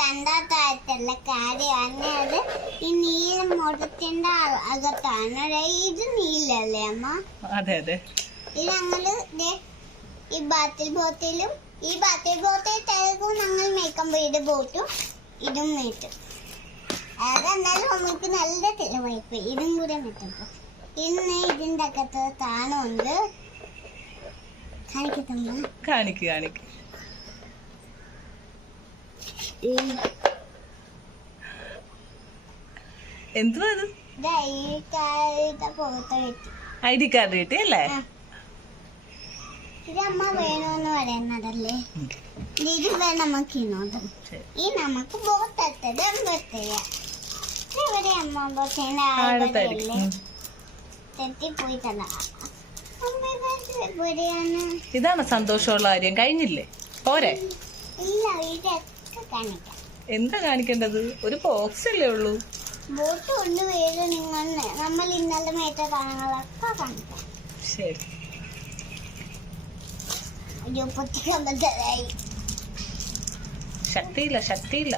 തണ്ടാത്തായിട്ടുള്ള കാര്യമാണ്. അത് ഈ നീല മുടത്തിന്റെ അകത്താണ്. ഇത് നീലല്ലേ അമ്മ? അതെ അതെ. ഇത് ഞങ്ങള് ഈ ബാത്തിൽ ബോട്ടിലും ഈ ബാത്തിൽ ബോട്ടിൽ തിരക്കും ഞങ്ങൾ മേക്കുമ്പോ ഇത് ബോട്ടും ഇതും മേറ്റും. അതെന്നാലും നമുക്ക് നല്ല തെളിവായിപ്പോ ഇതും കൂടെ മേറ്റപ്പോ. ഇന്ന് ഇതിന്റെ അകത്ത് താണുണ്ട്. കാണിക്കത്തമ്മ? കാണിക്ക് കാണിക്ക്. എന്തുവാ ഇത്? ഐ ഡി കാർഡ് കിട്ടി അല്ലേ? ഇത് അമ്മ വേണമെന്ന് പറയുന്നതല്ലേ. ഇത് നമുക്ക് വിനോദം. ഈ നമുക്ക് ബോട്ടത്തത് ഇവിടെ അമ്മ ബോട്ടേന്റെ തെറ്റിപ്പോയി തന്ന. ഇതാണ് സന്തോഷമുള്ള കാര്യം. കഴിഞ്ഞില്ലേ? പോരെ? ഇല്ല, ഇതൊക്കെ കാണിക്കാം. എന്താ കാണിക്കേണ്ടത്? ഒരു ബോക്സ് അല്ലേ ഉള്ളൂ. ബോട്ട് കൊണ്ട് വേറെ നമ്മൾ ഇന്നലെ മേറ്റ സാധനങ്ങളൊക്കെ കാണിക്കാം. ശരി. അയ്യോ, പൊട്ടിക്കമ്പത്തായി. ശക്തിയില്ല ശക്തിയില്ല.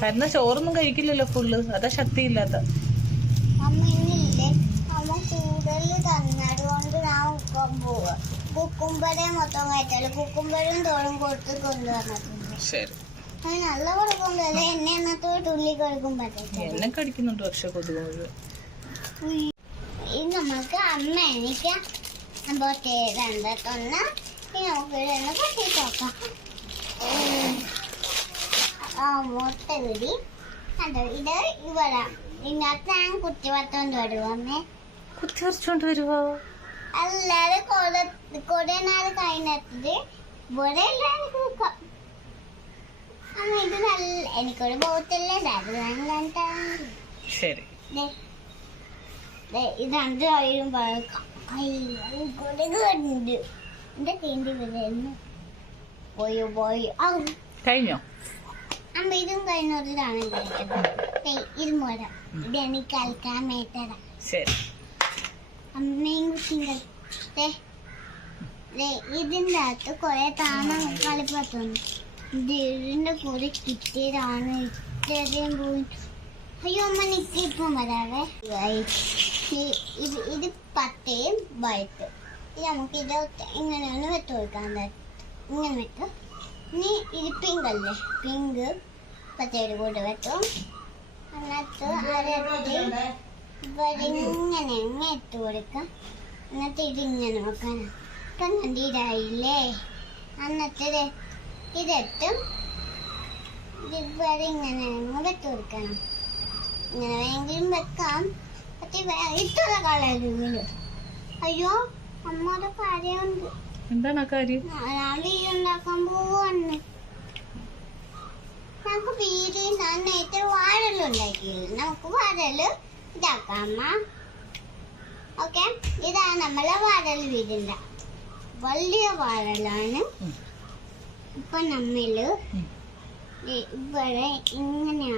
തരുന്ന ചോറൊന്നും കഴിക്കില്ലല്ലോ ഫുള്ള്. അതാ ശക്തിയില്ലാത്ത. അമ്മ ഇന്നില്ലേ അമ്മ കൂടുതൽ തന്നതുകൊണ്ട് ഞാൻ ഉക്കാൻ പോവാ. കുക്കുംബരെ മൊത്തം കഴിച്ചാല് കുക്കുംബരും തോളും കൊടുത്ത് കൊണ്ടുവന്നിട്ടുണ്ട്. ശരി. അത് നല്ല കൊടുക്കുമ്പോഴല്ലേ എന്നെ എന്നത്തോട് തുള്ളി കൊടുക്കും പറ്റില്ല. എന്നെ കടിക്കുന്നുണ്ട് പക്ഷെ കൊതുകുന്നത്. ഇത് നമുക്ക് അമ്മ എനിക്ക് ബോട്ടെ രണ്ടത്തൊന്ന് നമുക്ക് ഇതൊന്ന് പൊട്ടി നോക്കാം. മുട്ട പിടി അതോ ഇത് ഇവിടെ ഇതിനകത്ത് ഞാൻ കുത്തി വത്തോണ്ട് വരുവോ അമ്മേ? കുത്തി വരച്ചോണ്ട് വരുവോ? അല്ലാതെ കൊറേ നാൾ കഴിഞ്ഞിട്ട് ഇവിടെ എനിക്ക് നോക്കാം. അമ്മ ഇത് നല്ല എനിക്കൊരു ബോട്ടല്ലേ ഉണ്ടായിരുന്നു. ശരി. ഇത് രണ്ട് കഴിയുമ്പോ ഉണ്ട്. എന്റെ തീണ്ടി വരുന്നു. പോയോ പോയോ കഴിഞ്ഞോ? അമ്മ ഇതും കഴിഞ്ഞൊരിതാണ് ഇത് മോര. ഇത് എനിക്ക് കളിക്കാൻ മേത്തട. ശരി. അമ്മയും കുട്ടിയും ഇതിന്റെ അകത്ത് കൊറേ താമ കളിപ്പത്തുന്നു. ഇതിന്റെ കൂടെ കിട്ടിയതാണ് ഇത്രയും പോയി. അയ്യോ അമ്മ നിക്ക് ഇപ്പം വരാവേ. ഇത് പട്ടയും വയറ്റ്. ഇത് നമുക്ക് ഇത് ഇങ്ങനെയാണ് വെട്ട് കൊടുക്കാൻ. ഇങ്ങനെ വെട്ട്. ഇനി ഇത് പിങ്ക് അല്ലേ, പിങ്ക് പച്ചയുടെ കൂടെ വെട്ടും. എന്നിട്ട് അരട്ടി ഇവിടെ ഇങ്ങനെ ഇട്ട് കൊടുക്കാം. എന്നിട്ട് ഇതിങ്ങനെ വെക്കണം. ഇപ്പം കണ്ടിട്ടായില്ലേ? എന്നിട്ട് ഇതിട്ടും ഇവിടെ ഇങ്ങനെ വെട്ട് കൊടുക്കണം. ഇങ്ങനെ വേണമെങ്കിലും വെക്കാം. പക്ഷെ ഇട്ടുള്ള കളറില്. അയ്യോ അമ്മയുടെ കാര്യമുണ്ട്. എന്താണ് ആ കാര്യം? ഞാൻ വീടുണ്ടാക്കാൻ പോവാണ്. നമുക്ക് വീട് ഞാൻ നേരത്തെ വാഴലും ഉണ്ടാക്കിയില്ല. നമുക്ക് വാഴല് ഇതാക്കാം അമ്മ. ഓക്കെ, ഇതാണ് നമ്മളെ വാഴൽ വീടിന്റെ വലിയ വാഴലാണ്. ഇപ്പൊ നമ്മള് ഇവിടെ ഇങ്ങനെ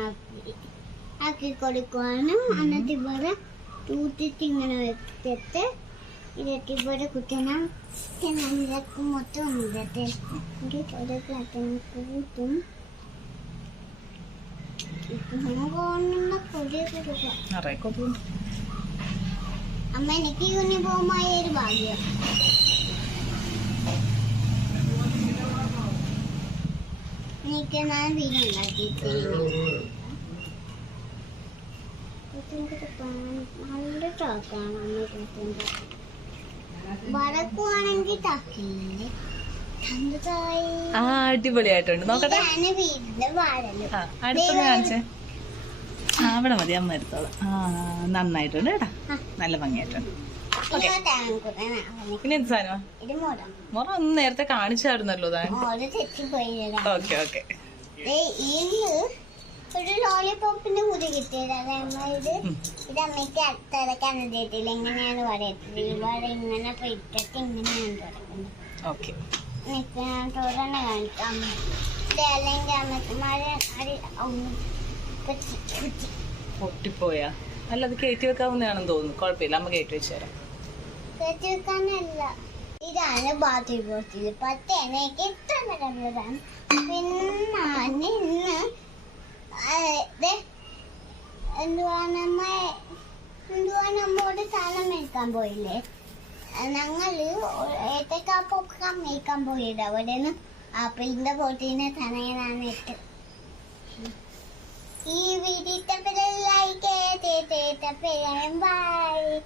ആക്കി കൊടുക്കുവാണ്. എന്നിട്ട് ഇവിടെ തൂത്തിട്ട് ഇങ്ങനെ വെച്ചിട്ട് ഇതൊക്കെ ഇവിടെ കുറ്റണം. ഇതൊക്കെ മൊത്തം ഇതൊക്കെ കൂട്ടും. അമ്മ എനിക്ക് യൂണിഫോമായ ഒരു ഭാഗ്യം. എനിക്ക് ഞാൻ വീടുണ്ടാക്കിയിട്ട് നല്ല ടോക്കാണ് അമ്മ. വറക്കുവാണെങ്കിൽ ടക്കില്ലേ? അടിപൊളിയായിട്ടുണ്ട്. നോക്കട്ടെ. വീടിന്റെ വാഴല് അടുത്തൊന്ന് കാണിച്ചേ. അവിടെ മതി, അമ്മ എടുത്തോളാം. നന്നായിട്ടുണ്ട് കേട്ടാ, നല്ല ഭംഗിയായിട്ടുണ്ട്. പിന്നെ എന്ത് സാധനമാ? മുറ ഒന്ന് നേരത്തെ കാണിച്ചായിരുന്നല്ലോ താൻ. Okay okay. ഒരു ലോലിപോപ്പിന്റെ മുടി കിട്ടിയത്. ഇത് അമ്മയ്ക്ക് അടുത്തിടക്കാൻ അറിയത്തില്ല എങ്ങനെയാണ് പറയത്തില്ല. ഇവിടെ ഇങ്ങനെ ഇട്ടിട്ട് ഇങ്ങനെയാണ് തുടങ്ങുന്നത്. ഓക്കെ, ഞാൻ തോന്നെ കാണിക്കാം. അല്ലെങ്കിൽ അമ്മക്ക് മഴ പൊട്ടിപ്പോയാ? അല്ല, അത് കയറ്റി വെക്കാവുന്നതാണെന്ന് തോന്നുന്നു. കുഴപ്പമില്ല, അമ്മ കയറ്റി വെച്ചു തരാം. കയറ്റി വെക്കാനല്ല, ഇതാണ് ബാത്റൂം ബോട്ടിൽ. 10 എനിക്ക് ഇത്ര നിലവിലാണ്. പിന്നെ ഇന്ന് നമ്മോട് സാധനം മേടിക്കാൻ പോയില്ലേ? ഞങ്ങള് ഏത്തക്കാപ്പൊക്കെ മേടിക്കാൻ പോയത്. അവിടെ നിന്ന് ആപ്പിളിന്റെ പൊട്ടീനെ തനയനാണ് ഇട്ട്. ഈ വീഡിയോ ലൈക്ക് ചെയ്തേ. ബൈ.